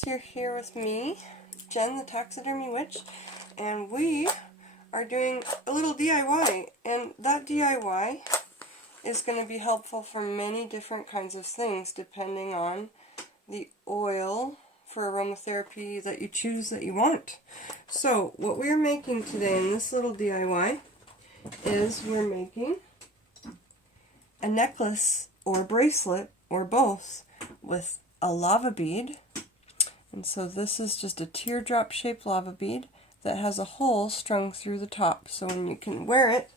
You're here with me, Jen the Taxidermy Witch, and we are doing a little DIY, and that DIY is going to be helpful for many different kinds of things depending on the oil for aromatherapy that you choose that you want. So what we're making today in this little DIY is we're making a necklace or bracelet or both with a lava bead. And so this is just a teardrop shaped lava bead that has a hole strung through the top. So when you can wear it,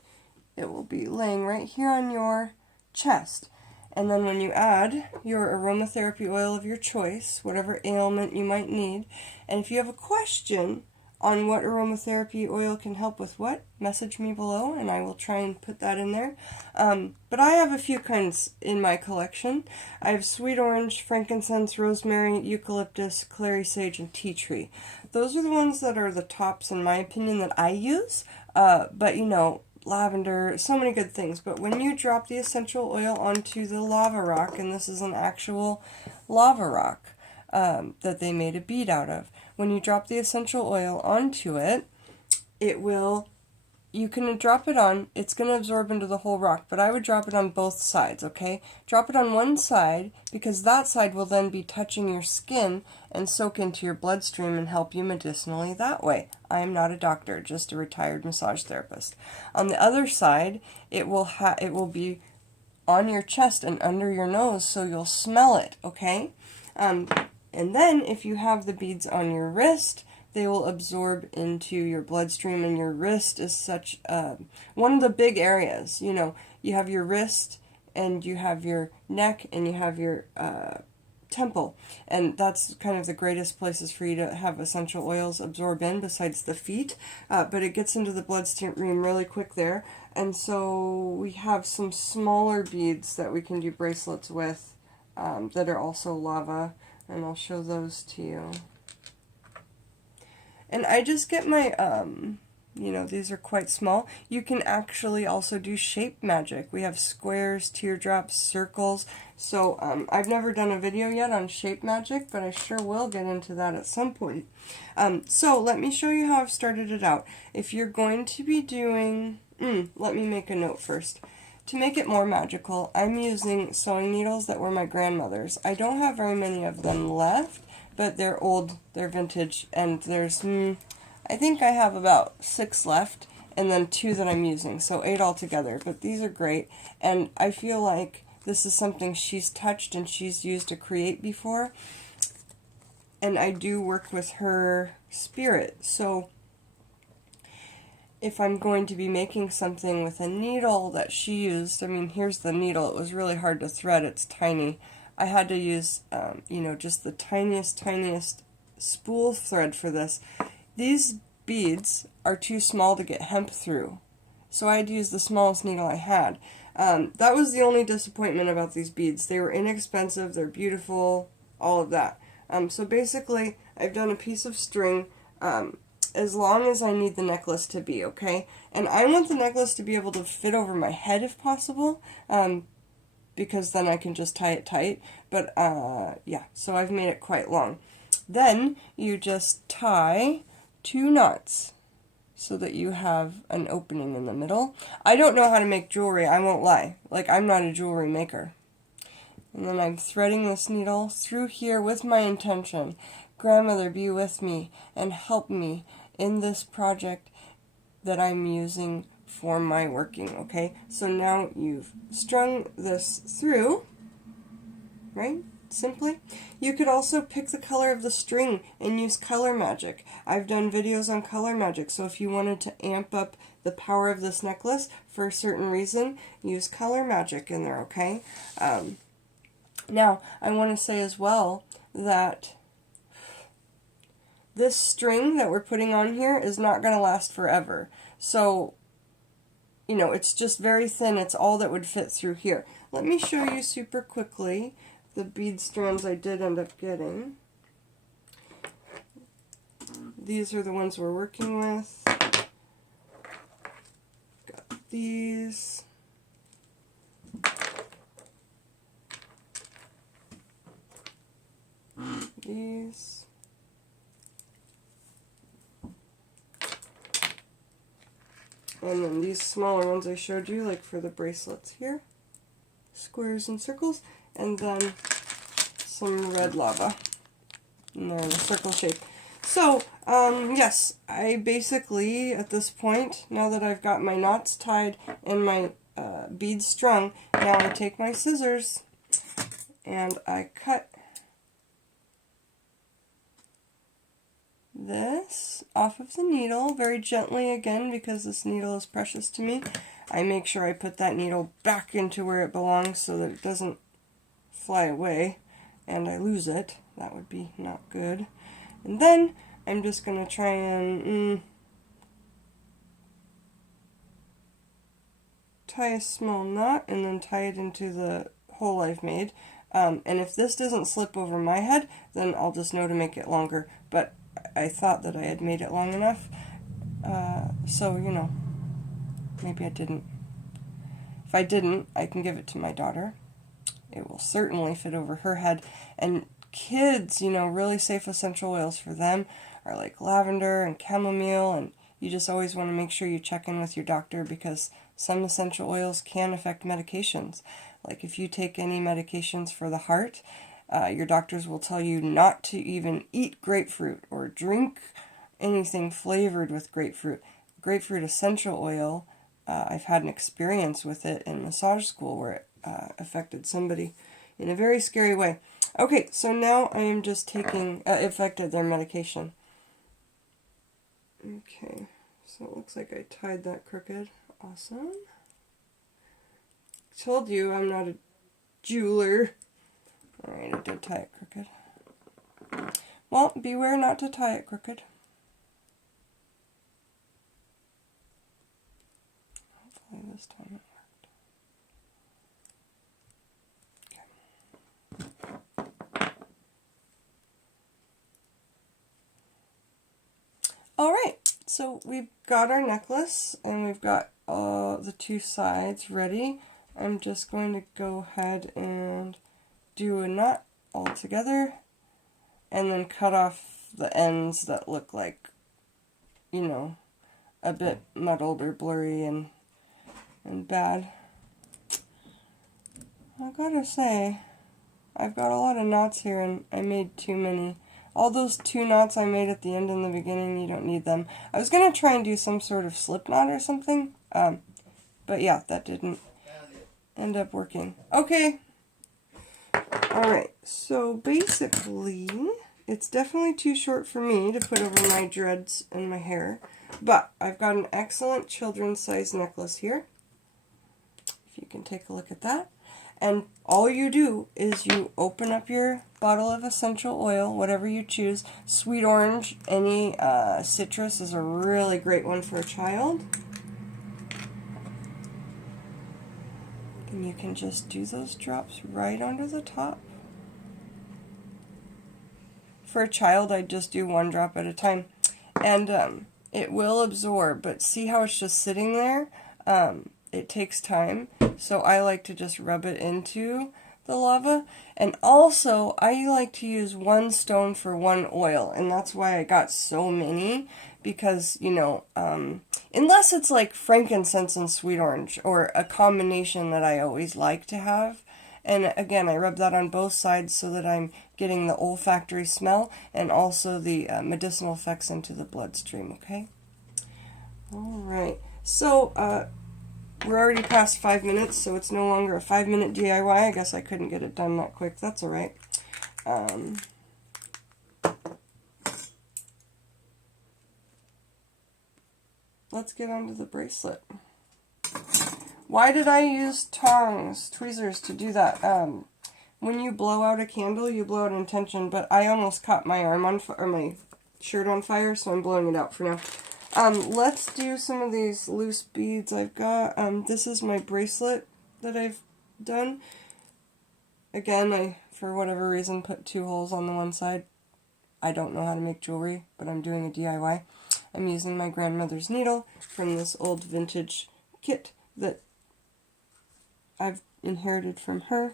it will be laying right here on your chest. And then when you add your aromatherapy oil of your choice, whatever ailment you might need, and if you have a question on what aromatherapy oil can help with what, message me below and I will try and put that in there. But I have a few kinds in my collection. I have sweet orange, frankincense, rosemary, eucalyptus, clary sage, and tea tree. Those are the ones that are the tops in my opinion that I use, but you know, lavender, so many good things. But when you drop the essential oil onto the lava rock, and this is an actual lava rock that they made a bead out of, when you drop the essential oil onto it, it will, you can drop it on, it's going to absorb into the whole rock, but I would drop it on both sides, okay? Drop it on one side, because that side will then be touching your skin and soak into your bloodstream and help you medicinally that way. I am not a doctor, just a retired massage therapist. On the other side, it will be on your chest and under your nose, so you'll smell it, okay? And then, if you have the beads on your wrist, they will absorb into your bloodstream, and your wrist is such one of the big areas. You know, you have your wrist, and you have your neck, and you have your temple, and that's kind of the greatest places for you to have essential oils absorb in, besides the feet, but it gets into the bloodstream really quick there, and so we have some smaller beads that we can do bracelets with that are also lava, and I'll show those to you. And I just get my, you know, these are quite small. You can actually also do shape magic. We have squares, teardrops, circles. So I've never done a video yet on shape magic, but I sure will get into that at some point. So let me show you how I've started it out. If you're going to be doing, let me make a note first. To make it more magical, I'm using sewing needles that were my grandmother's. I don't have very many of them left, but they're old, they're vintage, and there's, I think I have about 6 left, and then 2 that I'm using, so 8 altogether. But these are great, and I feel like this is something she's touched and she's used to create before, and I do work with her spirit. So if I'm going to be making something with a needle that she used, I mean, here's the needle. It was really hard to thread. It's tiny. I had to use, you know, just the tiniest spool thread for this. These beads are too small to get hemp through, so I had to use the smallest needle I had. That was the only disappointment about these beads. They were inexpensive, they're beautiful, all of that. So basically, I've done a piece of string as long as I need the necklace to be, okay? And I want the necklace to be able to fit over my head if possible, because then I can just tie it tight. But yeah, so I've made it quite long. Then you just tie 2 knots so that you have an opening in the middle. I don't know how to make jewelry, I won't lie. Like, I'm not a jewelry maker. And then I'm threading this needle through here with my intention. Grandmother, be with me and help me in this project that I'm using for my working, okay? So now you've strung this through, right? Simply. You could also pick the color of the string and use color magic. I've done videos on color magic, so if you wanted to amp up the power of this necklace for a certain reason, use color magic in there, okay? Now, I want to say as well that this string that we're putting on here is not going to last forever. So, you know, it's just very thin. It's all that would fit through here. Let me show you super quickly the bead strands I did end up getting. These are the ones we're working with. Got these. These. And then these smaller ones I showed you, like for the bracelets here. Squares and circles. And then some red lava. And they're in a circle shape. So, yes, I basically, at this point, now that I've got my knots tied and my beads strung, now I take my scissors and I cut this off of the needle very gently again, because this needle is precious to me. I make sure I put that needle back into where it belongs so that it doesn't fly away and I lose it. That would be not good. And then I'm just going to try and tie a small knot and then tie it into the hole I've made. And if this doesn't slip over my head, then I'll just know to make it longer. But I thought that I had made it long enough. So, you know, maybe I didn't. If I didn't, I can give it to my daughter. It will certainly fit over her head. And kids, you know, really safe essential oils for them are like lavender and chamomile, and you just always want to make sure you check in with your doctor, because some essential oils can affect medications. Like if you take any medications for the heart, your doctors will tell you not to even eat grapefruit or drink anything flavored with grapefruit. Grapefruit essential oil, I've had an experience with it in massage school where it affected somebody in a very scary way. Okay, so now I am just taking, affected their medication. Okay, so it looks like I tied that crooked. Awesome. Told you I'm not a jeweler. Alright, I did tie it crooked. Well, beware not to tie it crooked. Hopefully this time it worked. Alright, so we've got our necklace and we've got the two sides ready. I'm just going to go ahead and do a knot all together and then cut off the ends that look like, you know, a bit muddled or blurry and bad. I gotta say, I've got a lot of knots here and I made too many. All those 2 knots I made at the end and the beginning, you don't need them. I was going to try and do some sort of slip knot or something, but yeah, that didn't end up working. Okay. Alright, so basically, it's definitely too short for me to put over my dreads and my hair, but I've got an excellent children's size necklace here. If you can take a look at that. And all you do is you open up your bottle of essential oil, whatever you choose. Sweet orange, any citrus is a really great one for a child. And you can just do those drops right under the top. For a child, I just do 1 drop at a time. And it will absorb, but see how it's just sitting there? It takes time, so I like to just rub it into the lava. And also, I like to use 1 stone for 1 oil, and that's why I got so many, because, you know, unless it's like frankincense and sweet orange, or a combination that I always like to have. And again, I rub that on both sides so that I'm getting the olfactory smell and also the medicinal effects into the bloodstream, okay? Alright, so, we're already past 5 minutes, so it's no longer a 5-minute DIY. I guess I couldn't get it done that quick. That's alright. Let's get on to the bracelet. Why did I use tongs, tweezers to do that? When you blow out a candle, you blow out intention, but I almost caught my arm on fire, or my shirt on fire, so I'm blowing it out for now. Let's do some of these loose beads I've got. This is my bracelet that I've done. Again, I, for whatever reason, put 2 holes on the one side. I don't know how to make jewelry, but I'm doing a DIY. I'm using my grandmother's needle from this old vintage kit that I've inherited from her.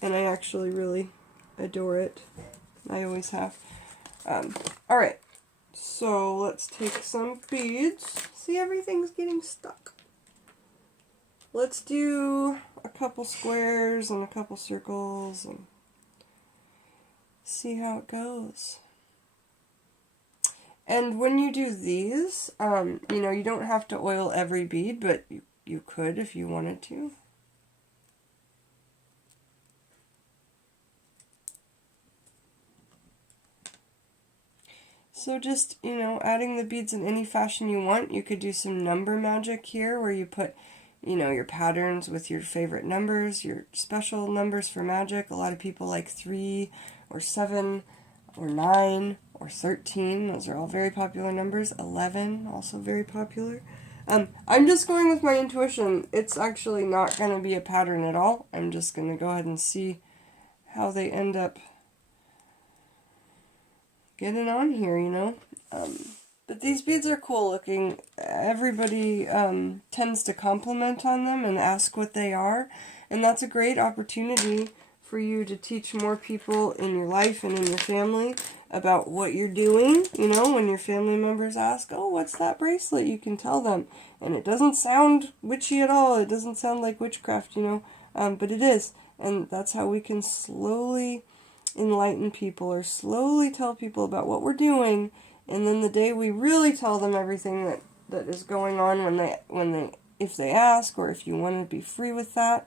And I actually really adore it. I always have. Alright. So let's take some beads. See, everything's getting stuck. Let's do a couple squares and a couple circles and see how it goes. And when you do these, you know, you don't have to oil every bead, but you could if you wanted to. So just, you know, adding the beads in any fashion you want. You could do some number magic here where you put, you know, your patterns with your favorite numbers, your special numbers for magic. A lot of people like 3 or 7 or 9 or 13. Those are all very popular numbers. 11, also very popular. I'm just going with my intuition. It's actually not going to be a pattern at all. I'm just going to go ahead and see how they end up getting on here, you know. But these beads are cool looking. Everybody tends to compliment on them and ask what they are. And that's a great opportunity for you to teach more people in your life and in your family about what you're doing. You know, when your family members ask, oh, what's that bracelet? You can tell them. And it doesn't sound witchy at all. It doesn't sound like witchcraft, you know. But it is. And that's how we can slowly enlighten people or slowly tell people about what we're doing, and then the day we really tell them everything that is going on if they ask, or if you want to be free with that,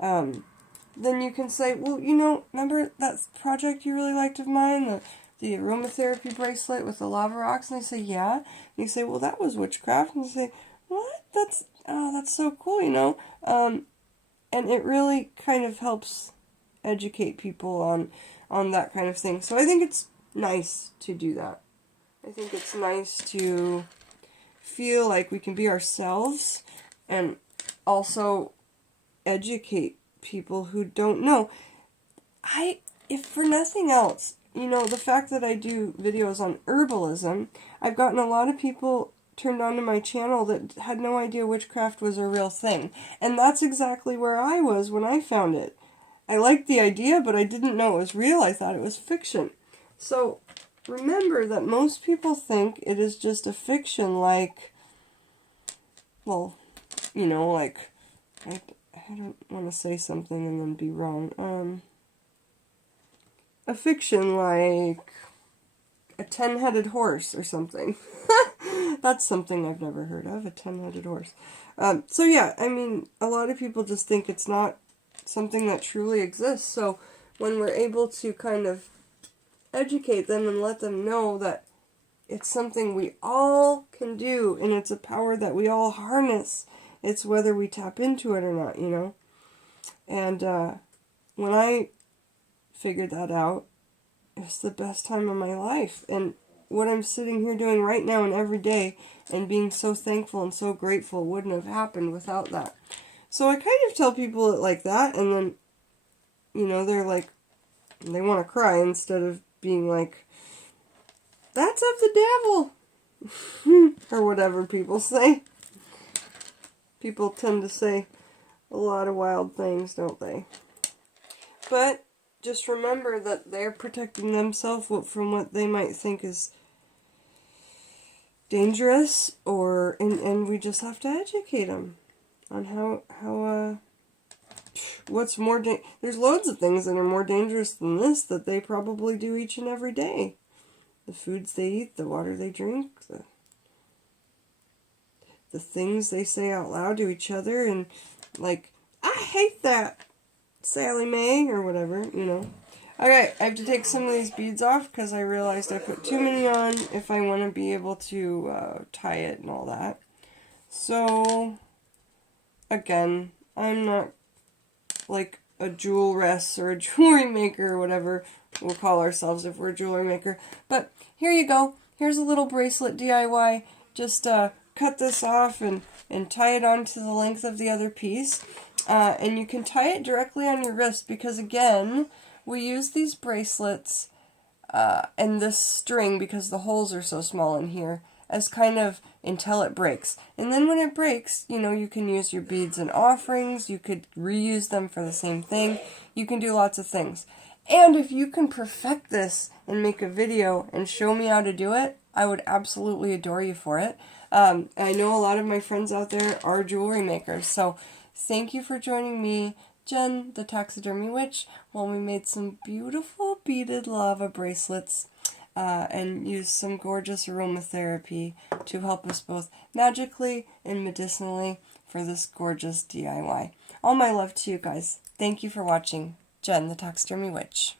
then you can say, well, you know, remember that project you really liked of mine, the aromatherapy bracelet with the lava rocks? And they say, yeah. And you say, well, that was witchcraft. And they say, what? That's so cool, you know. And it really kind of helps educate people on that kind of thing. So I think it's nice to do that. I think it's nice to feel like we can be ourselves and also educate people who don't know. If for nothing else, you know, the fact that I do videos on herbalism, I've gotten a lot of people turned onto my channel that had no idea witchcraft was a real thing. And that's exactly where I was when I found it. I liked the idea, but I didn't know it was real. I thought it was fiction. So remember that most people think it is just a fiction, like, well, you know, like, I don't want to say something and then be wrong. A fiction like a 10-headed horse or something. That's something I've never heard of, a 10-headed horse. So yeah, I mean, a lot of people just think it's not something that truly exists. So when we're able to kind of educate them and let them know that it's something we all can do, and it's a power that we all harness, it's whether we tap into it or not, you know. And when I figured that out, it was the best time of my life. And what I'm sitting here doing right now and every day and being so thankful and so grateful wouldn't have happened without that. So I kind of tell people it like that, and then, you know, they're like, they want to cry instead of being like, that's of the devil, or whatever people say. People tend to say a lot of wild things, don't they? But just remember that they're protecting themselves from what they might think is dangerous, and we just have to educate them on how what's more there's loads of things that are more dangerous than this that they probably do each and every day. The foods they eat, the water they drink, the things they say out loud to each other, and like, I hate that, Sally Mae, or whatever, you know. Alright, I have to take some of these beads off because I realized I put too many on if I want to be able to tie it and all that. So again, I'm not like a jewelress or a jewelry maker or whatever we'll call ourselves if we're a jewelry maker. But here you go. Here's a little bracelet DIY. Just cut this off and tie it onto the length of the other piece. And you can tie it directly on your wrist because, again, we use these bracelets and this string, because the holes are so small in here, as kind of until it breaks. And then when it breaks, you know, you can use your beads and offerings. You could reuse them for the same thing. You can do lots of things. And if you can perfect this and make a video and show me how to do it, I would absolutely adore you for it. I know a lot of my friends out there are jewelry makers, so thank you for joining me, Jen, the Taxidermy Witch, while we made some beautiful beaded lava bracelets and used some gorgeous aromatherapy to help us both magically and medicinally for this gorgeous DIY. All my love to you guys. Thank you for watching. Jen, the Taxidermy Witch.